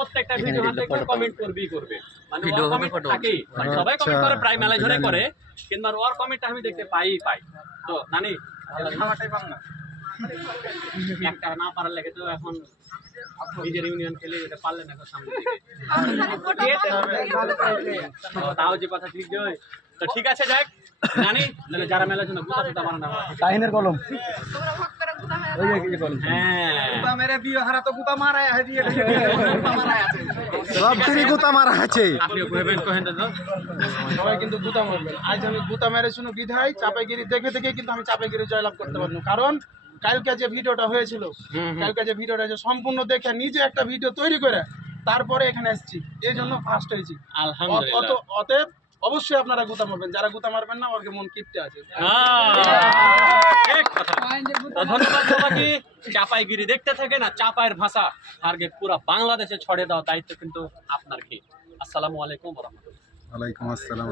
প্রত্যেকটা ভিডিও হাতে কমেন্ট করবে মানে ওর কমেন্ট থাকেই সবাই কমেন্ট করে প্রায় মেলা ঝরে করে কিন্তু আর ওর কমেন্ট আমি দেখতে পাই তো নানি খাওয়াটাই পাম না একটা না পারার লেগে তো এখন নিজের ইউনিয়ন খেলে এটা পারলে না সামনে তাও যে কথা ঠিক যে তো ঠিক আছে যাক জানি যারা মেলার জন্য গুতা সুতা বানানো কাহিনের কলম হ্যাঁ মেরে বিয়ে হারা তো গুতা মারা আছে সব তিনি গুতা মারা আছে আপনি কহেন তো সবাই কিন্তু গুতা মারবেন আজ আমি গুতা মেরে শুনো বিধায় চাপাইগিরি দেখে দেখে কিন্তু আমি চাপাইগিরি জয়লাভ করতে পারবো কারণ কালকে যে ভিডিওটা হয়েছিল কালকে যে ভিডিওটা সম্পূর্ণ দেখে নিজে একটা ভিডিও তৈরি করে তারপরে এখানে এসেছি এই জন্য ফার্স্ট হয়েছি আলহামদুলিল্লাহ অতএব অবশ্যই আপনারা গুতা মারবেন যারা গুতা মারবেন না ওর মন কিপটে আছে ঠিক কথা ধন্যবাদ তোমাকে চাপাইগিরি দেখতে থাকে না চাপাইয়ের ভাষা টার্গেট পুরো বাংলাদেশে ছড়িয়ে দেওয়ার দায়িত্ব কিন্তু আপনার কি আসসালামু আলাইকুম ওয়া রাহমাতুল্লাহ ওয়ালাইকুম আসসালাম